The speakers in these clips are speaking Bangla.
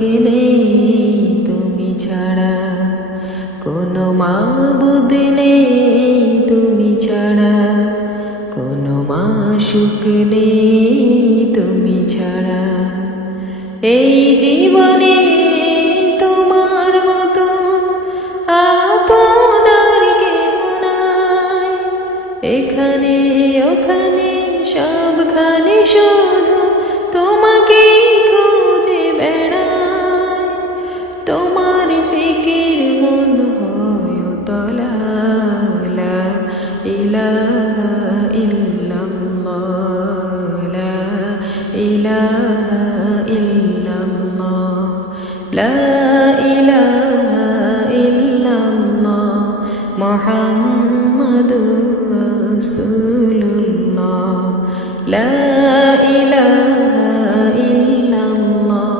নেই তুমি ছাড়া। কোনো মাবুদ নেই তুমি ছাড়া। কোনো মাসুক নেই তুমি ছাড়া। এই জীবনে তোমার মতো আপনার কেউ নাই। এখানে, ওখানে, সবখানে শুধু তোমাকে খুঁজে বেড়ায় লা ইলাহা ইল্লাল্লাহ মুহাম্মাদুর রাসূলুল্লাহ। লা ইলাহা ইল্লাল্লাহ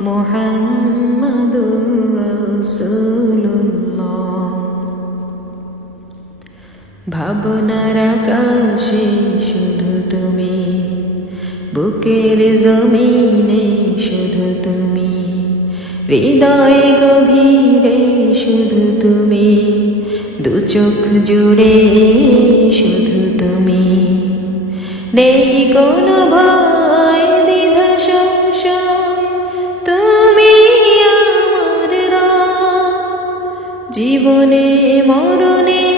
মুহাম্মাদুর রাসূলুল্লাহ। ভাবনার আকাশে শুধু তুমি, বুকের জমিনে শুধু তুমি। হৃদয় গভীরে শুধু তুমি, দু চোখ জুড়ে শুধু তুমি নেই কোনো ভয়, দ্বিধা, সংশয়, তুমি আমার। জীবনে, মরণে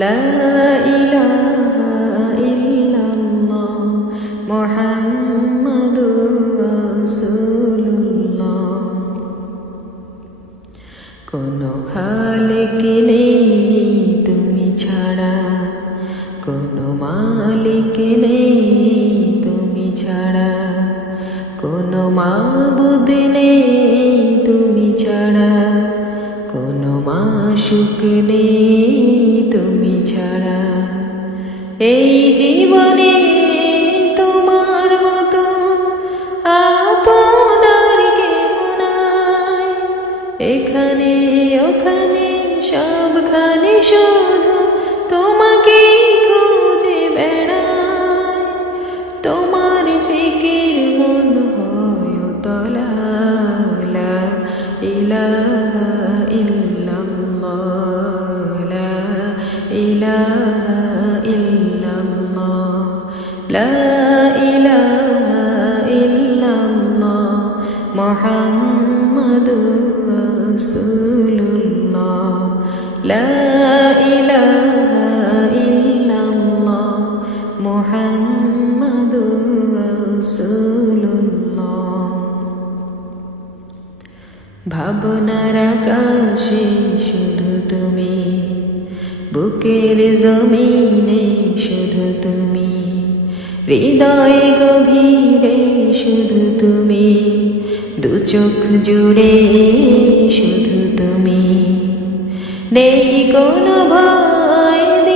লা ইলাহা ইল্লাল্লাহ মুহাম্মাদুর রাসূলুল্লাহ কোনো খালিক নেই তুমি ছাড়া, কোনো মালিক নেই তুমি ছাড়া, কোনো মাবুদ নেই তুমি ছাড়া, কোনো মাসুক নেই এই জীবনে তোমার মতো আপনার কেমনায় এখানে, ওখানে, সবখানে শুধু তোমাকে খুঁজে বেড়ায় তোমার ফিকির মন হয় তলা মুহাম্মাদুর রাসূলুল্লাহ। লা ইলাহা ইল্লাল্লাহ মুহাম্মাদুর রাসূলুল্লাহ। ভাবনার আকাশে শুধু তুমি, বুকের জমিনে শুধু তুমি। হৃদয় গভীরে শুধু তুমি দু চোখ জুড়ে শুধু তুমি। নেই কোনো ভয়